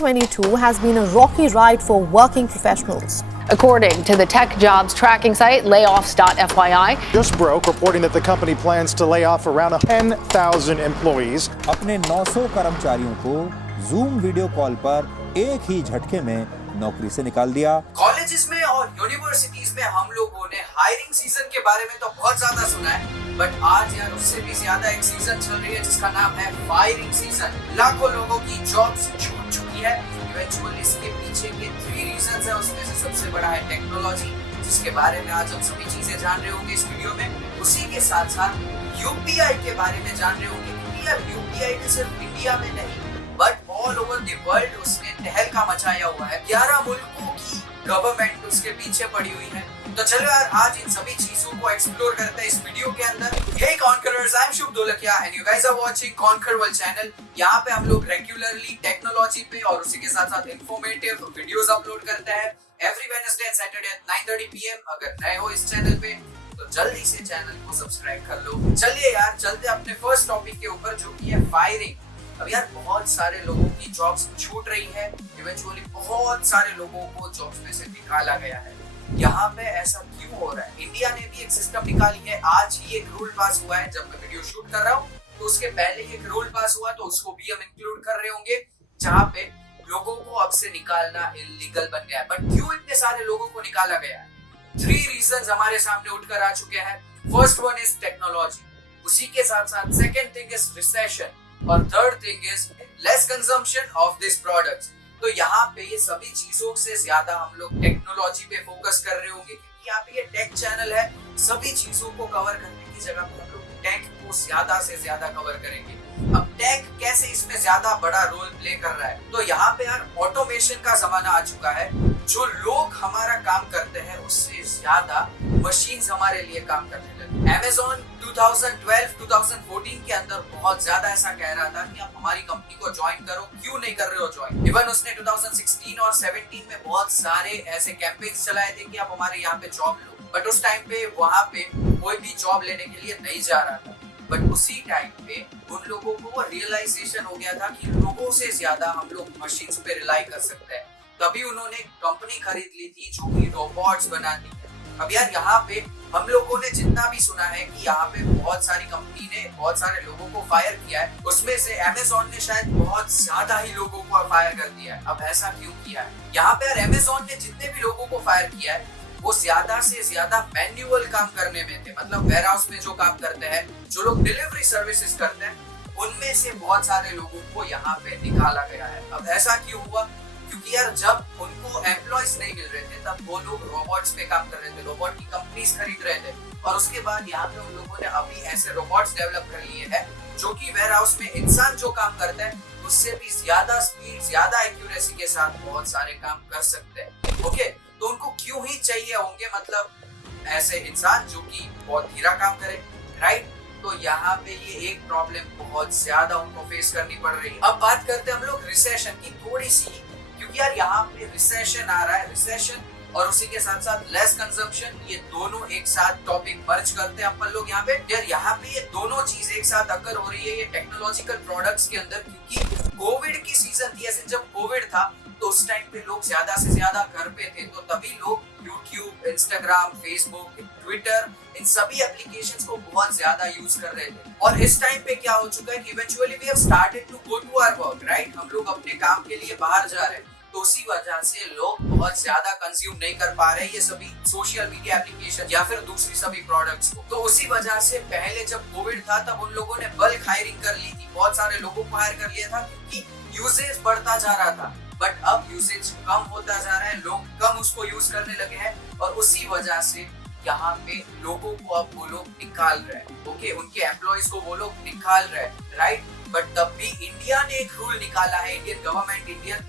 2022 has been a rocky ride for working professionals. According to the tech jobs tracking site layoffs.fyi, just broke reporting that the company plans to lay off around 10,000 employees. अपने 900 कर्मचारियों को Zoom video call पर एक ही झटके में नौकरी से निकाल दिया। कॉलेजेस में और यूनिवर्सिटीज में हम लोगों ने हायरिंग सीजन के बारे में तो बहुत ज्यादा सुना है, बट आज यार उससे भी ज्यादा एक सीजन चल रही है जिसका नाम है फायरिंग सीजन। लाखों लोगों की जॉब्स छूट चुकी है। इवेंचुअली इसके पीछे के 3 रीजंस है, उसमें से सबसे बड़ा है टेक्नोलॉजी, जिसके बारे में आज हम सभी चीजें जान रहे होंगे इस वीडियो में। उसी के साथ साथ यूपीआई के बारे में जान रहे होंगे, क्योंकि यार यूपीआई ने सिर्फ इंडिया में नहीं but all over the world उसने तहलका मचाया हुआ है। 11 मुल्कों की गवर्नमेंट उसके पीछे पड़ी हुई है। तो चलो यार आज इन सभी चीजों को एक्सप्लोर करते हैं इस वीडियो के अंदर। Hey conquerors, I am Shubh Dholakiya and you guys are watching Conquer World channel. यहाँ पे हम लोग रेगुलरली टेक्नोलॉजी पे और उसी के साथ साथ इंफॉर्मेटिव वीडियोस अपलोड करते हैं every Wednesday and Saturday at 9:30 PM। अगर नए हो इस चैनल पे तो जल्दी से चैनल को सब्सक्राइब कर लो। चलिए यार चलते अपने फर्स्ट टॉपिक के ऊपर, जो कि है फायरिंग। अब यार बहुत सारे लोगों की जॉब्स छूट रही है। इवेंचुअली बहुत सारे लोगों को जॉब्स में से निकाला गया है। यहाँ पे ऐसा क्यों हो रहा है? इंडिया ने भी एक सिस्टम निकाली है। आज ही एक रूल पास हुआ है, जब मैं वीडियो शूट कर रहा हूँ तो उसके पहले ही एक रूल पास हुआ, तो उसको भी हम इंक्लूड कर रहे होंगे, जहाँ पे लोगों को अब से निकालना इलीगल बन गया है। बट क्यों इतने सारे लोगों को निकाला गया है? 3 रीजंस हमारे सामने उठकर आ चुके हैं। फर्स्ट वन इज टेक्नोलॉजी, उसी के साथ साथ सेकेंड थिंग इज रिसेशन और third thing is less consumption of this products. तो यहाँ पे ये सभी चीजों से ज्यादा हम लोग टेक्नोलॉजी पे फोकस कर रहे होंगे, क्योंकि यहाँ पे ये टेक चैनल है। सभी चीजों को कवर करने की जगह पे हम लोग टेक को ज्यादा से ज्यादा कवर करेंगे। अब टेक कैसे इसमें ज्यादा बड़ा रोल प्ले कर रहा है? तो यहाँ पे यार ऑटोमेशन का जमाना आ चुका है। जो लोग हमारा काम करते हैं उससे ज्यादा मशीन्स हमारे लिए काम करने लगे। Amazon 2012-2014 के अंदर बहुत ज्यादा ऐसा कह रहा था कि आप हमारी कंपनी को ज्वाइन करो, क्यों नहीं कर रहे हो ज्वाइन। इवन उसने 2016 और 17 में बहुत सारे ऐसे कैंपेन्स चलाए थे कि आप हमारे यहाँ पे जॉब लो, बट उस टाइम पे वहाँ पे कोई भी जॉब लेने के लिए नहीं जा रहा था। बट उसी टाइम पे उन लोगों को वो रियलाइजेशन हो गया था कि लोगों से ज्यादा हम लोग मशीन्स पे रिलाई कर सकते हैं। तभी उन्होंने कंपनी खरीद ली थी जो कि रोबोट्स बनाती है। अब यार यहाँ पे हम लोगों ने जितना भी सुना है कि यहाँ पे बहुत सारी कंपनी ने बहुत सारे लोगों को फायर किया है, उसमें से Amazon ने शायद बहुत ज्यादा ही लोगों को फायर कर दिया है। अब ऐसा क्यों किया है? यहाँ पे यार Amazon ने जितने भी लोगों को फायर किया है वो ज्यादा से ज्यादा मैन्युअल काम करने में थे। मतलब वेयर हाउस में जो काम करते हैं, जो लोग डिलीवरी सर्विसेज करते हैं, उनमें से बहुत सारे लोगों को यहाँ पे निकाला गया है। अब ऐसा क्यों हुआ? क्योंकि यार जब उनको एम्प्लॉयज नहीं मिल रहे थे तब वो लोग रोबोट्स पे काम कर रहे थे, रोबोट की कंपनीज खरीद रहे थे। और उसके बाद यहाँ पे उन लोगों ने अभी ऐसे रोबोट्स डेवलप कर लिए हैं जो कि वेयर हाउस में इंसान जो काम करता है उससे भी ज्यादा स्पीड, ज्यादा एक्यूरेसी के साथ बहुत सारे काम कर सकते हैं। ओके, तो उनको क्यों ही चाहिए होंगे मतलब ऐसे इंसान जो कि बहुत धीरा काम करे, राइट? तो यहाँ पे ये एक प्रॉब्लम बहुत ज्यादा उनको फेस करनी पड़ रही है। अब बात करते हैं हम लोग रिसेशन की थोड़ी सी, क्योंकि यार यहाँ पे रिसेशन आ रहा है। रिसेशन और उसी के साथ साथ लेस कंजम्पशन, ये दोनों एक साथ टॉपिक मर्ज करते हैं अपन लोग यहाँ पे। यार यहाँ पे ये दोनों चीज एक साथ अकर हो रही है ये टेक्नोलॉजिकल प्रोडक्ट्स के अंदर, क्योंकि कोविड की सीजन थी। ऐसे जब कोविड था तो उस टाइम पे लोग ज्यादा से ज्यादा घर पे थे, तो तभी लोग यूट्यूब, इंस्टाग्राम, फेसबुक, ट्विटर, इन सभी एप्लीकेशंस को बहुत ज्यादा यूज कर रहे थे। और इस टाइम पे क्या हो चुका है कि eventually we have started to go to our work, right? हम लोग अपने काम के लिए बाहर जा रहे हैं, तो उसी वजह से लोग बहुत ज्यादा कंज्यूम नहीं कर पा रहे ये सभी सोशल मीडिया एप्लीकेशन या फिर दूसरी सभी प्रोडक्ट्स को। तो उसी वजह से पहले जब कोविड था तब उन लोगों ने बल्क हायरिंग कर ली थी, बहुत सारे लोगों को हायर कर लिया था, क्योंकि यूसेज बढ़ता जा रहा था। बट अब यूसेज कम होता जा रहा है, लोग कम उसको यूज करने लगे हैं, और उसी वजह से यहाँ पे लोगों को अब वो लोग निकाल रहे हैं। ओके, उनके एम्प्लॉइज को वो लोग निकाल रहे हैं, राइट? बट तब भी इंडिया ने एक रूल निकाला है, Indian government, Indian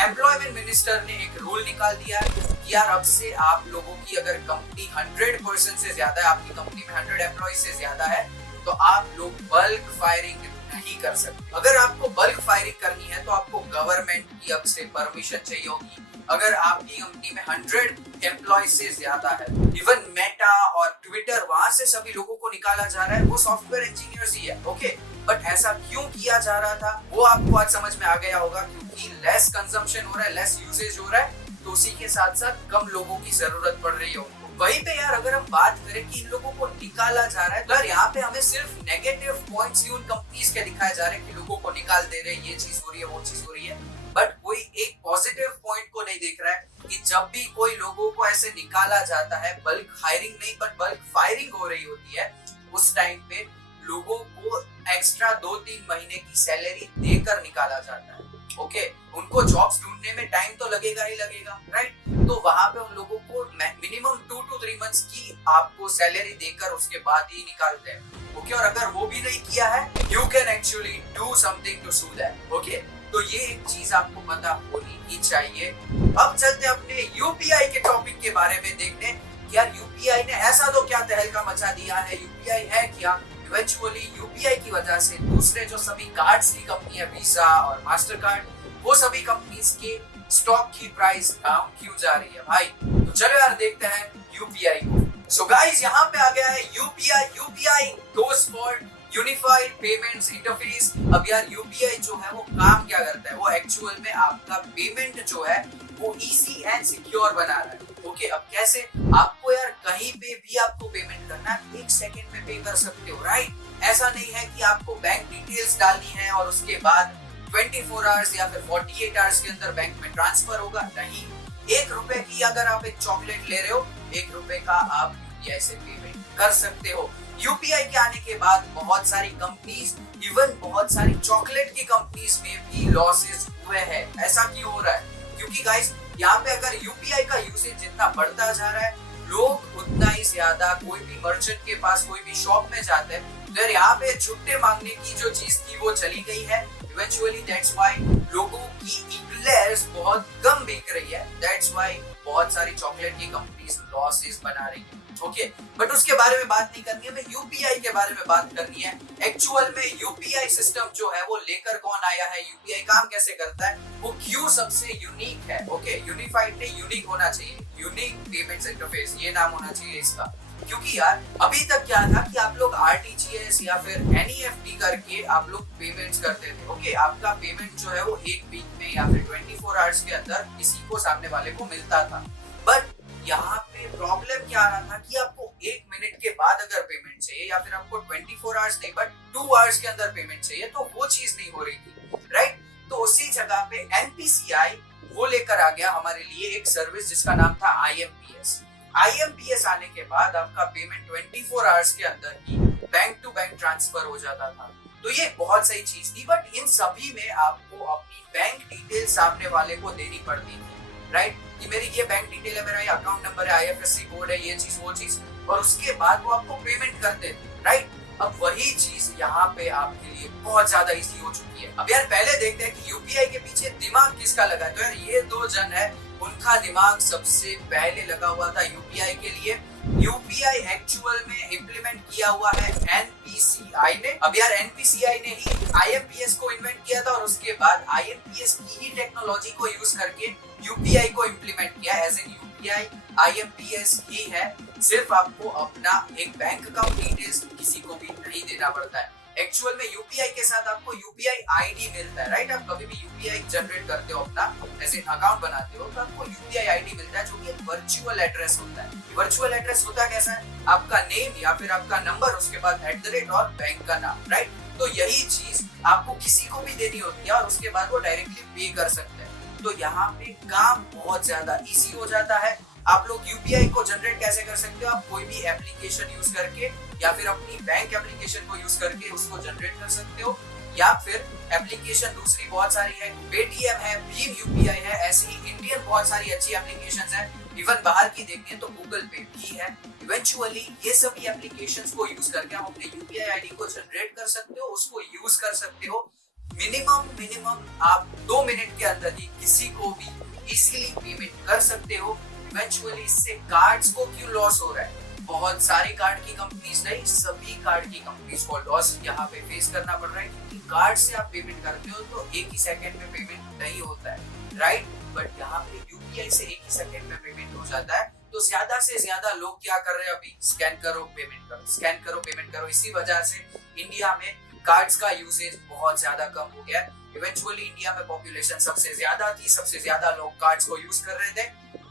employment minister ने एक रूल निकाल दिया है कि यार अब से आप लोगों की अगर कंपनी 100% से ज्यादा है, आपकी कंपनी में 100 एम्प्लॉइज से ज्यादा है, तो आप लोग बल्क फायरिंग नहीं कर सकते। अगर आपको बल्क फायरिंग करनी है तो आपको गवर्नमेंट की अब से परमिशन चाहिए होगी। अगर आपकी कंपनी में 100 एम्प्लॉय से ज्यादा है, इवन मेटा और ट्विटर, वहां से सभी लोगों को निकाला जा रहा है, वो सॉफ्टवेयर इंजीनियर्स ही है। ओके, बट ऐसा क्यों किया जा रहा था वो आपको आज समझ में आ गया होगा, क्योंकि लेस कंजम्पशन हो रहा है, लेस यूसेज हो रहा है, तो उसी के साथ साथ कम लोगों की जरूरत पड़ रही है। वहीं पे यार अगर हम बात करें कि इन लोगों को निकाला जा रहा है, तो यार यहाँ पे हमें सिर्फ नेगेटिव पॉइंट्स ही उन कंपनीज के दिखाए जा रहे हैं कि लोगों को निकाल दे रहे हैं, ये चीज हो रही है, वो चीज हो रही है, बट कोई एक पॉजिटिव पॉइंट को नहीं देख रहा है कि जब भी कोई लोगों को ऐसे निकाला जाता है, बल्क हायरिंग नहीं बट बल्क फायरिंग हो रही होती है, उस टाइम पे लोगों को एक्स्ट्रा 2-3 महीने की सैलरी देकर निकाला जाता है। ओके, उनको जॉब्स ढूंढने में टाइम तो लगेगा ही लगेगा, राइट? तो वहां पे उन लोगों को मिनिमम 2 to 3 मंथ्स की आपको सैलरी देकर उसके बाद ही निकालते हैं। ओके, और अगर वो भी नहीं किया है, you can actually do something to sue that. Okay, तो ये एक चीज आपको पता होनी ही चाहिए। अब चलते अपने यूपीआई के टॉपिक के बारे में देखने। यार यूपीआई ने ऐसा तो क्या तहलका मचा दिया है, यूपीआई है क्या? इवेंचुअली यूपीआई की वजह से दूसरे जो सभी कार्ड्स की कंपनी है, वीजा और मास्टर कार्ड, वो सभी कंपनीज के स्टॉक की प्राइस डाउन क्यों जा रही है भाई? तो चलो यार देखते हैं यूपीआई को। सो गाइस, यहाँ पे आ गया है UPI. UPI goes for unified payments interface. अब यार यूपीआई जो है वो काम क्या करता है? वो एक्चुअल में आपका पेमेंट जो है वो इजी एंड सिक्योर बना रहा है। ओके, अब कैसे? आपको यार कहीं पे भी आपको पेमेंट करना है, 1 सेकेंड में पे कर सकते हो, राइट? ऐसा नहीं है कि आपको बैंक डिटेल्स डालनी है और उसके बाद 24 आवर्स या फिर 48 आवर्स के अंदर बैंक में ट्रांसफर होगा। नहीं, 1 रुपए की अगर आप एक चॉकलेट ले रहे हो, 1 रुपए का आप यूपीआई से पेमेंट कर सकते हो। यूपीआई के आने के बाद बहुत सारी कंपनीज, इवन बहुत सारी चॉकलेट की कंपनीज में भी लॉसेस हुए हैं। ऐसा क्यों हो रहा है? क्योंकि गाइस यहाँ पे अगर यूपीआई का यूसेज जितना बढ़ता जा रहा है, लोग उतना ही ज्यादा कोई भी मर्चेंट के पास, कोई भी शॉप में जाते हैं, तो यहाँ पे छुट्टे मांगने की जो चीज थी वो चली गई है। इवेंचुअली दैट्स व्हाई लोगों की इक्लेयर्स बहुत कम बिक रही है। दैट्स व्हाई बहुत सारी चॉकलेट की कंपनीज लॉसेस बना रही है। ओके, बट उसके बारे में बात नहीं करनी है, हमें यूपीआई के बारे में बात करनी है। एक्चुअल में यूपीआई सिस्टम जो है वो लेकर कौन आया है, यूपीआई काम कैसे करता है, वो क्यों सबसे यूनिक है। ओके, यूनिफाइड नहीं, यूनिक होना चाहिए, यूनिक पेमेंट्स इंटरफेस, ये नाम होना चाहिए इसका। क्योंकि यार अभी तक क्या था कि आप लोग आरटीजीएस या फिर एनईएफटी करके आप लोग पेमेंट्स करते थे। ओके, आपका पेमेंट जो है वो 1 वीक में या फिर 24 आवर्स के अंदर किसी को, सामने वाले को मिलता था। बट यहाँ पे प्रॉब्लम क्या आ रहा था कि आपको 1 मिनट के बाद अगर पेमेंट चाहिए या फिर आपको 24 आवर्स नहीं बट 2 आवर्स के अंदर पेमेंट चाहिए, तो वो चीज नहीं हो रही थी, राइट? तो उसी जगह पे एनपीसीआई वो लेकर आ गया हमारे लिए एक सर्विस जिसका नाम था आईएमपीएस। आईएमपीएस आने के बाद आपका पेमेंट 24 आवर्स के अंदर ही बैंक टू बैंक ट्रांसफर हो जाता था। तो ये बहुत सही चीज थी, बट इन सभी में आपको अपनी बैंक डिटेल सामने वाले को देनी पड़ती थी, राइट? कि मेरी ये बैंक डिटेल है, मेरा ये अकाउंट नंबर है, आईएफएससी कोड है, ये चीज वो चीज, और उसके बाद वो आपको पेमेंट करते थे, राइट? अब वही चीज यहाँ पे आपके लिए बहुत ज्यादा इजी हो चुकी है। अब यार पहले देखते हैं कि यूपीआई के पीछे दिमाग किसका लगा है। तो यार ये 2 जन है, उनका दिमाग सबसे पहले लगा हुआ था यूपीआई के लिए। यूपीआई एक्चुअल में इम्प्लीमेंट किया हुआ है एनपीसीआई ने। अब यार एनपीसीआई ने ही आईएमपीएस को इन्वेंट किया था और उसके बाद आईएमपीएस की ही टेक्नोलॉजी को यूज करके यूपीआई को इम्प्लीमेंट किया। एज इन यूपीआई आईएमपीएस ही है, सिर्फ आपको अपना एक बैंक अकाउंट डिटेल्स किसी को भी नहीं देना पड़ता है। एक्चुअल में यूपीआई के साथ आपको यूपीआई आईडी मिलता है, राइट? आप कभी भी यूपीआई जनरेट करते हो, अपना ऐसे अकाउंट बनाते हो, तो आपको यूपीआई आईडी मिलता है जो कि एक वर्चुअल एड्रेस होता है। वर्चुअल एड्रेस होता कैसा है? आपका नेम या फिर आपका नंबर, उसके बाद @ और बैंक का नाम, राइट? तो यही चीज आपको किसी को भी देनी होती है और उसके बाद वो डायरेक्टली पे कर सकते हैं। तो यहाँ पे काम बहुत ज्यादा इजी हो जाता है। आप लोग यूपीआई को जनरेट कैसे कर सकते हो? आप कोई भी एप्लीकेशन यूज करके या फिर अपनी बैंक एप्लीकेशन को यूज करके उसको जनरेट कर सकते हो, या फिर एप्लीकेशन दूसरी बहुत सारी है, पेटीएम है, भीम यूपीआई है, ऐसी ही इंडियन बहुत सारी अच्छी एप्लीकेशंस हैं। इवन बाहर की देखते हैं तो गूगल पे भी है। इवेंचुअली ये सभी एप्लीकेशंस को यूज करके आप अपने यूपीआई आईडी को जनरेट कर सकते हो, उसको यूज कर सकते हो। मिनिमम आप 2 मिनट के अंदर ही किसी को भी इजीली पेमेंट कर सकते हो। इवेंचुअली इससे कार्ड्स को क्यों लॉस हो रहा है? बहुत सारी कार्ड की कंपनीज नहीं, सभी कार्ड की कंपनीज को लॉस यहाँ पे फेस करना पड़ रहा है, क्योंकि कार्ड से आप पेमेंट करते हो तो 1 ही सेकंड में पेमेंट नहीं होता है, राइट? बट यहाँ पे यूपीआई से 1 ही सेकंड में पेमेंट हो जाता है। तो ज्यादा से ज्यादा लोग क्या कर रहे हैं अभी? स्कैन करो पेमेंट करो, स्कैन करो पेमेंट करो। इसी वजह से इंडिया में कार्ड्स का यूसेज बहुत ज्यादा कम हो गया। इवेंचुअली इंडिया में पॉपुलेशन सबसे ज्यादा थी, सबसे ज्यादा लोग कार्ड्स को यूज कर रहे थे,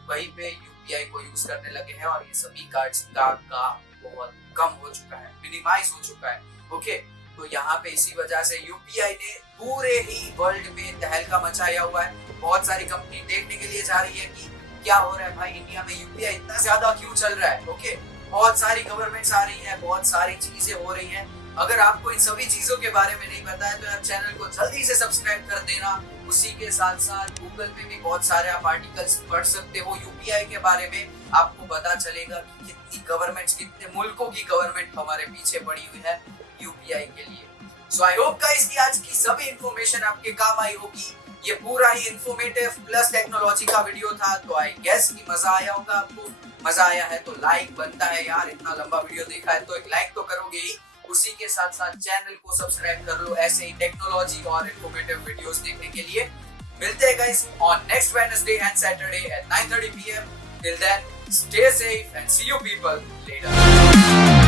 वहीं पे यूपीआई को यूज करने लगे हैं और ये सभी कार्ड्स का बहुत कम हो चुका है, मिनिमाइज हो चुका है। ओके, तो यहाँ पे इसी वजह से यूपीआई ने पूरे ही वर्ल्ड में तहलका मचाया हुआ है। बहुत सारी कंपनी देखने के लिए जा रही है कि क्या हो रहा है भाई, इंडिया में यूपीआई इतना ज्यादा क्यों चल रहा है। ओके, बहुत सारी गवर्नमेंट्स आ रही है, बहुत सारी चीजें हो रही हैं। अगर आपको इन सभी चीजों के बारे में नहीं पता है तो आप चैनल को जल्दी से सब्सक्राइब कर देना। उसी के साथ साथ गूगल पे भी बहुत सारे आप आर्टिकल्स पढ़ सकते हो यूपीआई के बारे में, आपको पता चलेगा कि कितनी गवर्नमेंट्स, कितने मुल्कों की गवर्नमेंट हमारे पीछे पड़ी हुई है यूपीआई के लिए। सो आई होप गाइस कि आज की सभी इंफॉर्मेशन आपके काम आई होगी। ये पूरा ही इंफॉर्मेटिव प्लस टेक्नोलॉजी का वीडियो था, तो आई गेस कि मजा आया होगा आपको। मजा आया है तो लाइक बनता है यार, इतना लंबा वीडियो देखा है तो एक लाइक तो करोगे ही। उसी के साथ साथ चैनल को सब्सक्राइब कर लो ऐसे ही टेक्नोलॉजी और इंफॉर्मेटिव वीडियोस देखने के लिए। मिलते हैं guys on next Wednesday and Saturday at 9:30 PM. Till then, stay safe and see you people later.